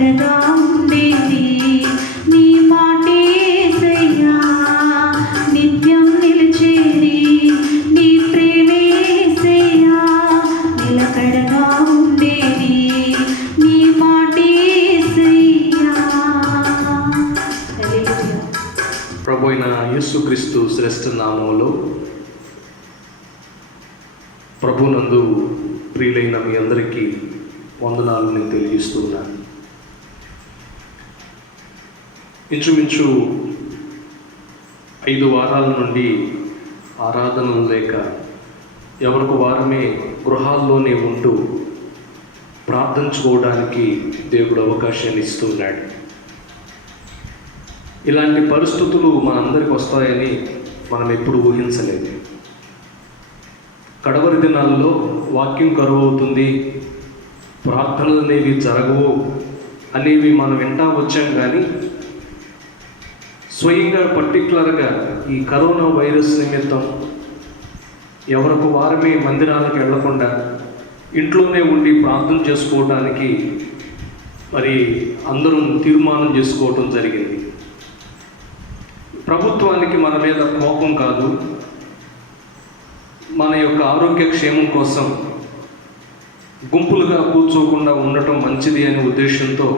నిలకడగా ఉండేది నీ మాటేసయ్యా, నిత్యం నిలిచేది నీ ప్రేమేసయ్యా, నిలకడగా ఉండేది నీ మాటేసయ్యా. ప్రభు అయిన యేసుక్రీస్తు శ్రేష్ఠ నామములో ప్రభునందు ప్రియులైన మీ అందరికీ వందనాలను తెలియజేస్తున్నాను. ఇంచుమించు 5 వారాల నుండి ఆరాధనలు లేక ఎవరికి వారమే గృహాల్లోనే ఉంటూ ప్రార్థించుకోవడానికి దేవుడు అవకాశాన్ని ఇస్తున్నాడు. ఇలాంటి పరిస్థితులు మనందరికి వస్తాయని మనం ఎప్పుడు ఊహించలేదు. కడవరి దినాల్లో వాక్యం కరువు అవుతుంది, ప్రార్థనలు అనేవి జరగవు అనేవి మనం వింటా వచ్చాం. కానీ స్వయంగా పర్టికులర్గా ఈ కరోనా వైరస్ నిమిత్తం ఎవరికి వారమే మందిరాలకు వెళ్లకుండా ఇంట్లోనే ఉండి ప్రార్థన చేసుకోవడానికి మరి అందరం తీర్మానం చేసుకోవటం జరిగింది. ప్రభుత్వానికి మన మీద కోపం కాదు, మన యొక్క ఆరోగ్య క్షేమం కోసం గుంపులుగా కూర్చోకుండా ఉండటం మంచిది అనే ఉద్దేశంతో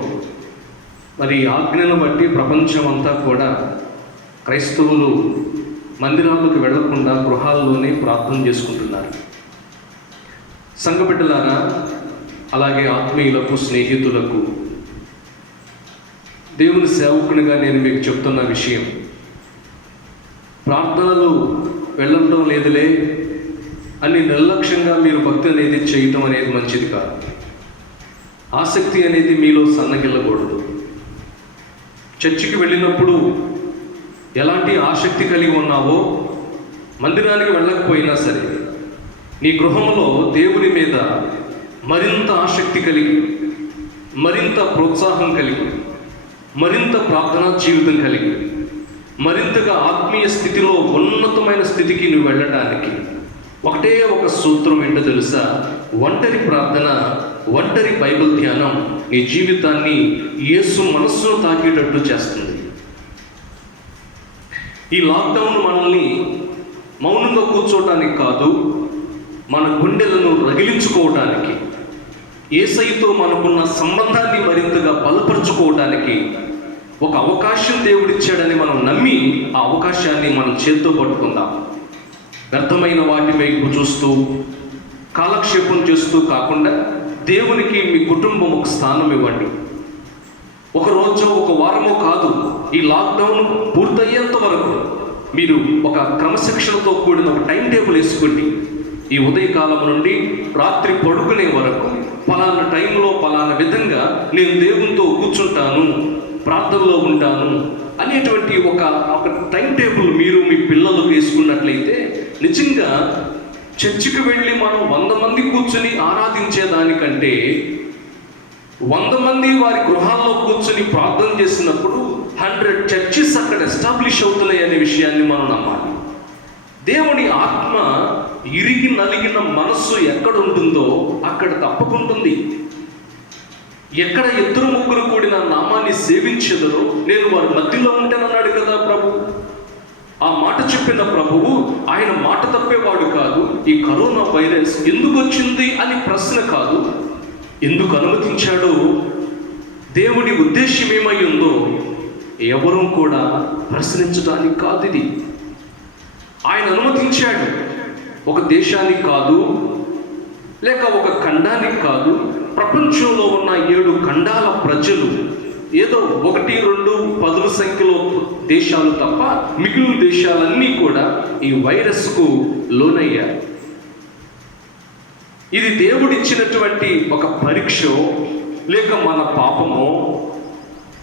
మరి ఆజ్ఞను బట్టి ప్రపంచం అంతా కూడా క్రైస్తవులు మందిరాలకు వెళ్లకుండా గృహాల్లోనే ప్రార్థన చేసుకుంటున్నారు. సంఘ బిడ్డలారా, అలాగే ఆత్మీయులకు, స్నేహితులకు, దేవుని సేవకునిగా నేను మీకు చెప్తున్న విషయం, ప్రార్థనలు వెళ్ళడం లేదులే అని నిర్లక్ష్యంగా మీరు భక్తి అనేది చేయటం అనేది మంచిది కాదు. ఆసక్తి అనేది మీలో సన్నగిల్లకూడదు. చర్చికి వెళ్ళినప్పుడు ఎలాంటి ఆసక్తి కలిగి ఉన్నావో మందిరానికి వెళ్ళకపోయినా సరే నీ గృహంలో దేవుని మీద మరింత ఆసక్తి కలిగి, మరింత ప్రోత్సాహం కలిగి, మరింత ప్రార్థనా జీవితం కలిగి, మరింతగా ఆత్మీయ స్థితిలో ఉన్నతమైన స్థితికి నువ్వు వెళ్ళడానికి ఒకటే ఒక సూత్రం ఏంటో తెలుసా? ఒంటరి ప్రార్థన, ఒంటరి బైబిల్ ధ్యానం నీ జీవితాన్ని యేసు మనస్సును తాకేటట్టు చేస్తుంది. ఈ లాక్డౌన్ మనల్ని మౌనంగా కూర్చోవటానికి కాదు, మన గుండెలను రగిలించుకోవటానికి, యేసయ్యతో మనకున్న సంబంధాన్ని మరింతగా బలపరుచుకోవటానికి ఒక అవకాశం దేవుడిచ్చాడని మనం నమ్మి ఆ అవకాశాన్ని మనం చేత్తో పట్టుకుందాం. వ్యర్థమైన వాటి వైపు చూస్తూ కాలక్షేపం చేస్తూ కాకుండా దేవునికి మీ కుటుంబం ఒక స్థానం ఇవ్వండి. ఒక రోజు, ఒక వారమో కాదు, ఈ లాక్డౌన్ పూర్తయ్యేంత వరకు మీరు ఒక క్రమశిక్షణతో కూడిన ఒక టైం టేబుల్ వేసుకోండి. ఈ ఉదయకాలం నుండి రాత్రి పడుకునే వరకు పలానా టైంలో పలానా విధంగా నేను దేవునితో కూర్చుంటాను, ప్రార్థనలో ఉంటాను అనేటువంటి ఒక టైం టేబుల్ మీరు మీ పిల్లలకు వేసుకున్నట్లయితే నిజంగా చర్చికి వెళ్ళి మనం 100 మంది కూర్చుని ఆరాధించేదానికంటే 100 మంది వారి గృహాల్లో కూర్చుని ప్రార్థన చేసినప్పుడు 100 చర్చెస్ అక్కడ ఎస్టాబ్లిష్ అవుతున్నాయి అనే విషయాన్ని మనం నమ్మాలి. దేవుని ఆత్మ ఇరిగి నలిగిన మనస్సు ఎక్కడ ఉంటుందో అక్కడ తప్పకుంటుంది. ఎక్కడ 2-3 కూడిన నామాన్ని సేవించెదరో నేను వారి మధ్యలో ఉంటానన్నాడు కదా ప్రభు. ఆ మాట చెప్పిన ప్రభువు ఆయన మాట తప్పేవాడు కాదు. ఈ కరోనా వైరస్ ఎందుకు వచ్చింది అని ప్రశ్న కాదు, ఎందుకు అనుమతించాడో, దేవుడి ఉద్దేశం ఏమై ఉందో ఎవరూ కూడా ప్రశ్నించడానికి కాదు. ఇది ఆయన అనుమతించాడు. ఒక దేశానికి కాదు, లేక ఒక ఖండానికి కాదు, ప్రపంచంలో ఉన్న 7 ఖండాల ప్రజలు, ఏదో 1-2 10 సంఖ్యలో దేశాలు తప్ప మిగిలిన దేశాలన్నీ కూడా ఈ వైరస్కు లోనయ్యారు. ఇది దేవుడిచ్చినటువంటి ఒక పరీక్ష, లేక మన పాపమో,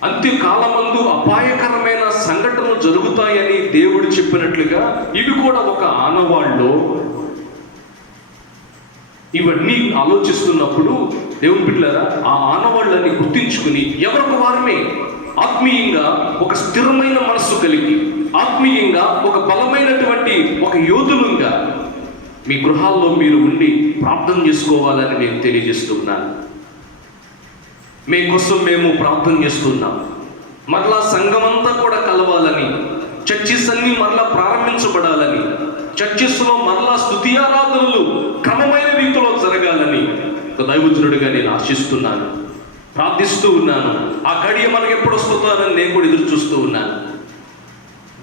అంత్యకాలమందు అపాయకరమైన సంఘటనలు జరుగుతాయని దేవుడు చెప్పినట్లుగా ఇవి కూడా ఒక ఆనవాళ్ళు. ఇవన్నీ ఆలోచిస్తున్నప్పుడు దేవుని బిడ్డలారా, ఆ ఆనవాళ్ళని గుర్తించుకుని ఎవరికి వారమే ఆత్మీయంగా ఒక స్థిరమైన మనస్సు కలిగి, ఆత్మీయంగా ఒక బలమైనటువంటి ఒక యోధులుగా మీ గృహాల్లో మీరు ఉండి ప్రార్థన చేసుకోవాలని నేను తెలియజేస్తున్నాను. మీకోసం మేము ప్రార్థన చేస్తున్నాం. మరలా సంఘమంతా కూడా కలవాలని, చర్చిస్ అన్ని మరలా ప్రారంభించబడాలని, చర్చిస్లో మరలా స్తుతి ఆరాధనలు క్రమమైన రీతిలో జరగాలని ఒక దైవజనుడిగా నేను ఆశిస్తున్నాను, ప్రార్థిస్తూ ఉన్నాను. ఆ గడియ మనకు ఎప్పుడు వస్తుందని నేను కూడా ఎదురు చూస్తూ ఉన్నాను.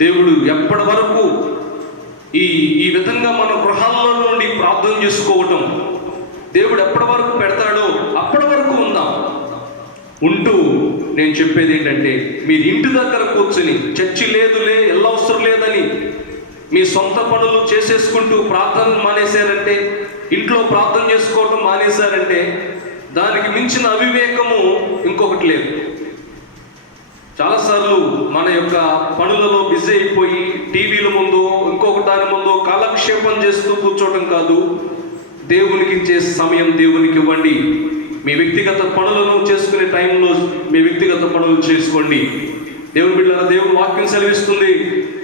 దేవుడు ఎప్పటి వరకు ఈ విధంగా మన గృహాల్లో నుండి ప్రార్థన చేసుకోవటం దేవుడు ఎప్పటి వరకు పెడతాడో అప్పటి వరకు ఉందాం. ఉంటూ నేను చెప్పేది ఏంటంటే, మీరు ఇంటి దగ్గర కూర్చొని చర్చి లేదులే, అవసరం లేదని మీ సొంత పనులు చేసేసుకుంటూ ప్రార్థన మానేశారంటే, ఇంట్లో ప్రార్థన చేసుకోవటం మానేశారంటే దానికి మించిన అవివేకము ఇంకొకటి లేదు. చాలాసార్లు మన యొక్క పనులలో బిజీ అయిపోయి టీవీల ముందు ఇంకొక దాని ముందు కాలక్షేపం చేస్తూ కూర్చోవటం కాదు. దేవునికి ఇచ్చే సమయం దేవునికి ఇవ్వండి. మీ వ్యక్తిగత పనులను చేసుకునే టైంలో మీ వ్యక్తిగత పనులు చేసుకోండి. దేవుని బిడ్డలారా, దేవుని వాక్యం సెలవిస్తుంది,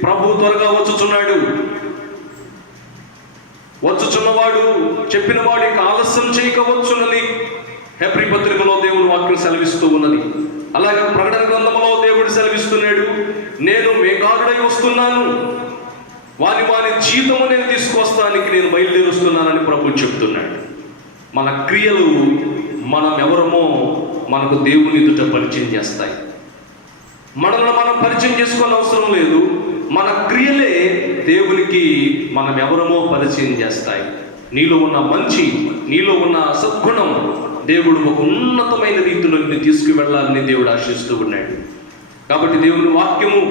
ప్రభు త్వరగా వచ్చుచున్నాడు. వచ్చుచున్నవాడు చెప్పిన వాడు ఇంకా ఆలస్యం చేయకవచ్చునని హెబ్రీ పత్రికలో దేవుని వాక్యం సెలవిస్తూ ఉన్నది. అలాగే ప్రకటన గ్రంథంలో దేవుడు సెలవిస్తున్నాడు, నేను మేఘారుడై వస్తున్నాను, వాని జీతము నేను తీసుకొస్తానికి నేను బయలుదేరి వస్తున్నానని ప్రభు చెప్తున్నాడు. మన క్రియలు మనం ఎవరమో మనకు దేవుని ఎదుట పరిచయం చేస్తాయి. మనల్ని మనం పరిచయం చేసుకోని అవసరం లేదు. మన క్రియలే దేవునికి మనం ఎవరమో పరిచయం చేస్తాయి. నీలో ఉన్న మంచి, నీలో ఉన్న సద్గుణం దేవుడు ఒక ఉన్నతమైన రీతిలో తీసుకువెళ్ళాలని దేవుడు ఆశిస్తూ ఉన్నాడు. కాబట్టి దేవుని వాక్యము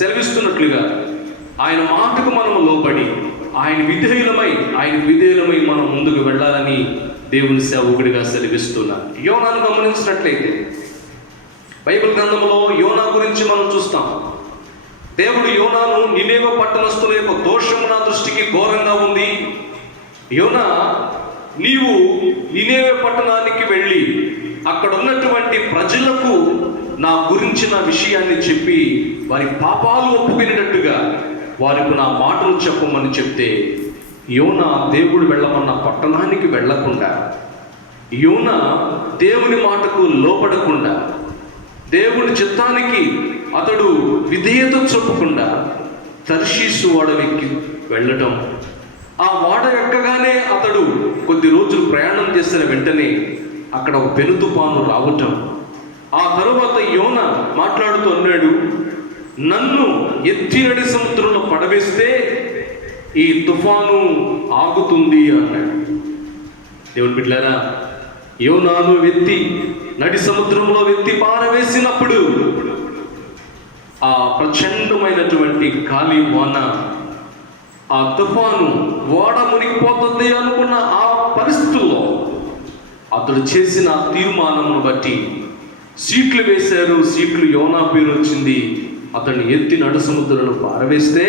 సెలవిస్తున్నట్లుగా ఆయన మాటకు మనం లోబడి ఆయన విధేయులమై మనం ముందుకు వెళ్ళాలని దేవుని సేవకుడిగా సెలవిస్తున్నాను. యోనాను గమనించినట్లయితే బైబిల్ గ్రంథంలో యోనా గురించి మనం చూస్తాం. దేవుడు యోనాను, నినేవె పట్టణస్థుల యొక్క దోషము నా దృష్టికి ఘోరంగా ఉంది, యోనా నీవు నినేవె పట్టణానికి వెళ్ళి అక్కడ ఉన్నటువంటి ప్రజలకు నా గురించిన విషయాన్ని చెప్పి వారి పాపాలు ఒప్పుకునేటట్టుగా వారికి నా మాటలు చెప్పమని చెప్తే, యోనా దేవుడు వెళ్ళమన్న పట్టణానికి వెళ్లకుండా, యోనా దేవుని మాటకు లోపడకుండా, దేవుని చిత్తానికి అతడు విధేయత చూపకుండా తర్షీసు ఓడవెక్కి వెళ్ళటం, ఆ ఓడ ఎక్కగానే అతడు కొద్ది రోజులు ప్రయాణం చేసిన వెంటనే అక్కడ ఒక పెను తుఫాను రావటం, ఆ తరువాత యోనా మాట్లాడుతూ అన్నాడు, నన్ను ఎత్తి నడి సముద్రంలో పడవేస్తే ఈ తుఫాను ఆగుతుంది అన్నాడు. దేవుని బిడ్డలారా, యోనాను నడి సముద్రంలో పారవేసినప్పుడు ఆ ప్రచండమైనటువంటి గాలి వాన, ఆ తుఫాను ఓడ మునిగిపోతుంది అనుకున్న ఆ పరిస్థితుల్లో అతడు చేసిన తీర్మానమును బట్టి సీట్లు వేశారు. సీట్లు యోనా పేరు వచ్చింది. అతన్ని ఎత్తి నడు సముద్రంలో పారవేస్తే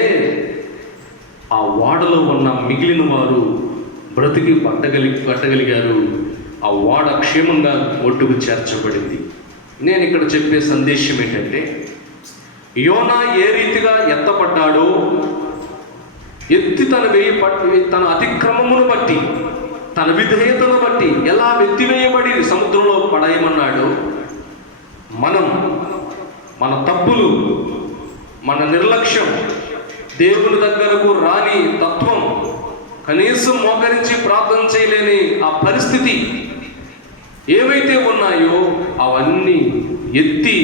ఆ ఓడలో ఉన్న మిగిలిన వారు బ్రతికి పట్టగలిగారు. ఆ ఓడ క్షేమంగా ఒడ్డుకు చేర్చబడింది. నేను ఇక్కడ చెప్పే సందేశం ఏంటంటే, యోనా ఏ రీతిగా ఎత్తపడ్డాడో, ఎత్తి తన అతిక్రమమును బట్టి, తన విధేయతను బట్టి ఎలా ఎత్తివేయబడి సముద్రంలో పడేయమన్నాడు, మనం మన తప్పులు, మన నిర్లక్ష్యం, దేవుని దగ్గరకు రాని తత్వం, కనీసం మోకరించి ప్రార్థన చేయలేని ఆ పరిస్థితి ఏవైతే ఉన్నాయో అవన్నీ ఎత్తి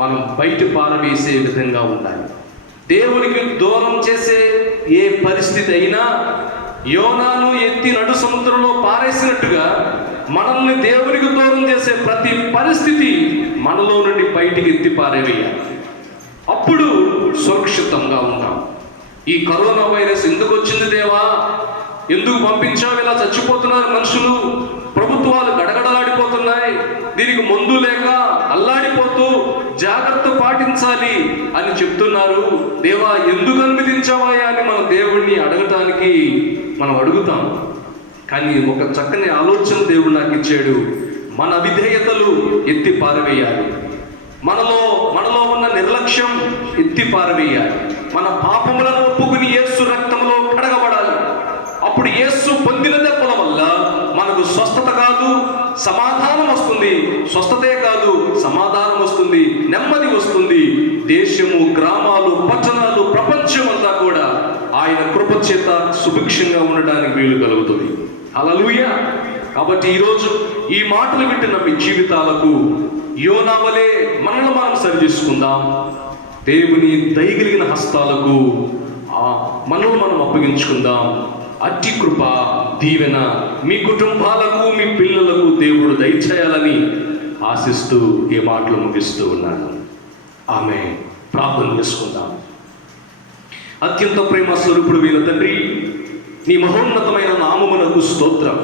మనం బయట పారవేసే విధంగా ఉండాలి. దేవునికి దూరం చేసే ఏ పరిస్థితి అయినా యోనాను ఎత్తి నడు సముద్రంలో పారేసినట్టుగా మనల్ని దేవునికి దూరం చేసే ప్రతి పరిస్థితి మనలో నుండి బయటికి ఎత్తి పారేవేయాలి. అప్పుడు సురక్షితంగా ఉంటాం. ఈ కరోనా వైరస్ ఎందుకు వచ్చింది దేవా, ఎందుకు పంపించావు, ఇలా చచ్చిపోతున్నారు మనుషులు, ప్రభుత్వాలు గడగడలాడిపోతున్నాయి, దీనికి మందు లేక అల్లాడిపోతూ జాగ్రత్త పాటించాలి అని చెప్తున్నారు, దేవా ఎందుకు అనుమతించావా అని మన దేవుణ్ణి అడగటానికి మనం అడుగుతాం. కానీ ఒక చక్కని ఆలోచన దేవుడు నాకు ఇచ్చాడు. మన అవిధేయతలు ఎత్తి పారవేయాలి, మనలో ఉన్న నిర్లక్ష్యం ఎత్తి పారవేయాలి, మన పాపములను ఒప్పుకుని యేసు రక్తంలో కడగబడాలి. అప్పుడు యేసు పొందిన దెబ్బల వల్ల మనకు స్వస్థత కాదు, సమాధానం వస్తుంది. స్వస్థతే కాదు, సమాధానం వస్తుంది, నెమ్మది వస్తుంది. దేశము, గ్రామాలు, పట్టణాలు, ప్రపంచం అంతా కూడా ఆయన కృప చేత సుభిక్షంగా ఉండడానికి వీలు కలుగుతుంది. హల్లెలూయా. కాబట్టి ఈరోజు ఈ మాటలు వింటున్న మీ జీవితాలకు యోనా వలె మనల్ని మనం సరిచేసుకుందాం. దేవుని దయగలిగిన హస్తాలకు మనల్ని మనం అప్పగించుకుందాం. అట్టి కృప, దీవెన మీ కుటుంబాలకు, మీ పిల్లలకు దేవుడు దయచేయాలని ఆశిస్తూ ఈ మాటలు ముగిస్తూ ఉన్నాను. ఆమె ప్రార్థన చేసుకుందాం. అత్యంత ప్రేమ స్వరూపుడు వీర తండ్రి, నీ మహోన్నతమైన నామమునకు స్తోత్రం.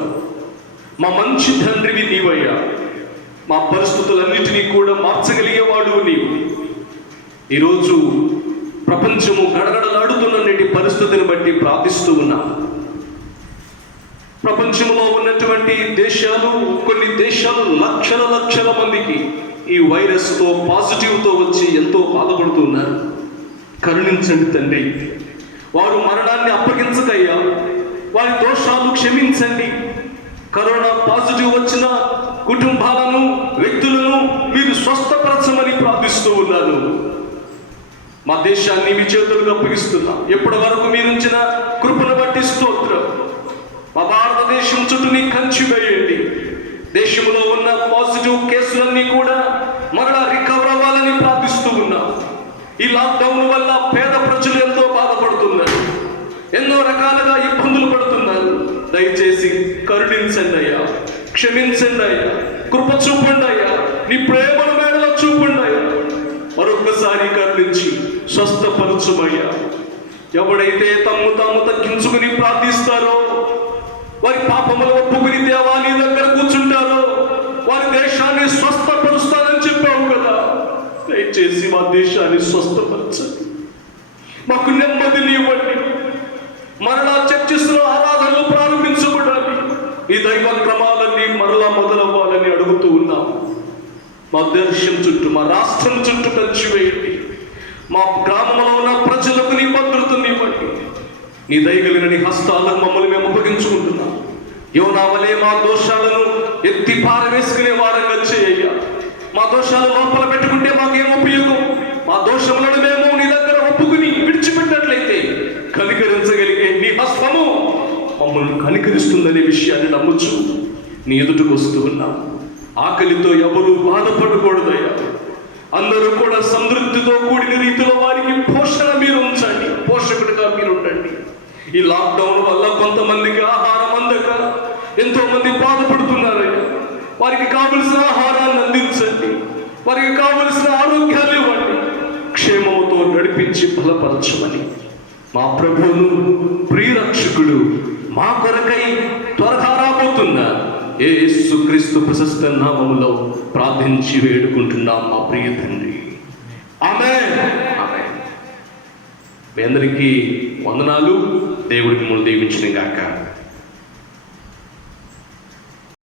మా మంచి తండ్రివి నీవయ్యా. మా పరిస్థితులన్నిటినీ కూడా మార్చగలిగేవాడు నీవు. ఈరోజు ప్రపంచము గడగడలాడుతున్న నేటి పరిస్థితిని బట్టి ప్రార్థిస్తూ ఉన్నాం. ప్రపంచంలో ఉన్నటువంటి దేశాలు, కొన్ని దేశాలు లక్షల మందికి ఈ వైరస్తో, పాజిటివ్తో వచ్చి ఎంతో బాధపడుతున్నారు. కరుణించండి తండ్రి. వారు మరణాన్ని అప్పగించకయ్యా, వారి దోషాలు క్షమించండి. కరోనా పాజిటివ్ వచ్చిన కుటుంబాలను, వ్యక్తులను మీరు స్వస్థపరచమని ప్రార్థిస్తూ ఉన్నాను. మా దేశాన్ని మీ చేతులకు అప్పగిస్తున్నా. ఎప్పటి వరకు మీరుంచిన కృపను బట్టి స్తోత్రం. మా భారతదేశం చుట్టూ నీ కంచి వేయండి. దేశంలో ఉన్న పాజిటివ్ కేసులన్నీ కూడా మరలా రికవర్ అవ్వాలని ప్రార్థిస్తూ ఉన్నా. ఈ లాక్డౌన్ వల్ల పేద ప్రజలు ఎంతో బాధపడుతున్నారు, ఎన్నో రకాలుగా ఇబ్బందులు పడుతున్నారు. దయచేసి కరుణించండి అయ్యా, క్షమించండి అయ్యా, కృప చూపండి అయ్యా, నీ ప్రేమను మేడలో చూపండి అయ్యా. మరొకసారి కరుణించి స్వస్థపరచుమయ్యా. ఎవడైతే తాము తగ్గించుకుని ప్రార్థిస్తారో, వారి పాపములు ఒప్పుకుని దేవా నీ దగ్గర కూర్చుంటారో, వారి దేశాన్ని స్వస్థపరుస్తానని చెప్పావు కదా. దయచేసి మా దేశాన్ని స్వస్థపరచండి, మాకు నెమ్మదిని ఇవ్వండి. మరలా చర్చిస్తున్న ఆరాధనలు ప్రారంభించబడాలి. ఈ దైవ క్రమాలన్నీ మరలా మొదలవ్వాలని అడుగుతూ ఉన్నాము. మా దేశం చుట్టూ, మా రాష్ట్రం చుట్టూ కంచి వేయండి. మా గ్రామంలో ఉన్న ప్రజలకు నీ భద్రతని ఇవ్వండి. నీ దయగలిగిన నీ హస్తాలను మమ్మల్ని మేము అప్పగించుకుంటున్నాం. యోనా వలె మా దోషాలను ఎత్తి పారవేసుకునే వారంగా చేయ్యా. మా దోషాలు లోపల పెట్టుకుంటే మాకేం ఉపయోగం? మా దోషములను మేము నీ దగ్గర ఒప్పుకుని విడిచిపెట్టినట్లయితే కనికరించగలిగే నీ హస్తము మమ్మల్ని కనికరిస్తుందనే విషయాన్ని నమ్ముచు నీ ఎదుటకు వస్తూ ఉన్నాం. ఆకలితో ఎవరు బాధపడకూడదయ్యా. అందరూ కూడా సమృద్ధితో కూడిన రీతిలో వారికి పోషణ మీరు ఉంచండి, పోషకుడిగా మీరు ఉండండి. ఈ లాక్డౌన్ వల్ల కొంతమందికి ఆహారం అందక ఎంతో మంది బాధపడుతున్నారయ్యా. వారికి కావలసిన ఆహారాన్ని అందించండి, వారికి కావలసిన ఆరోగ్యాలు ఇవ్వండి, క్షేమముతో నడిపించి బలపరచమని మా ప్రభువును, ప్రియరక్షకుడు, మా కొరకై త్వరగా రాబోతున్న యేసుక్రీస్తు ప్రశస్త నామములో ప్రార్థించి వేడుకుంటున్నాం మా ప్రియ తండ్రి. ఆమేన్. ఆమేన్. మీ అందరికీ వందనాలు. దేవుడికి మిమ్మల్ని దీవించును గాక.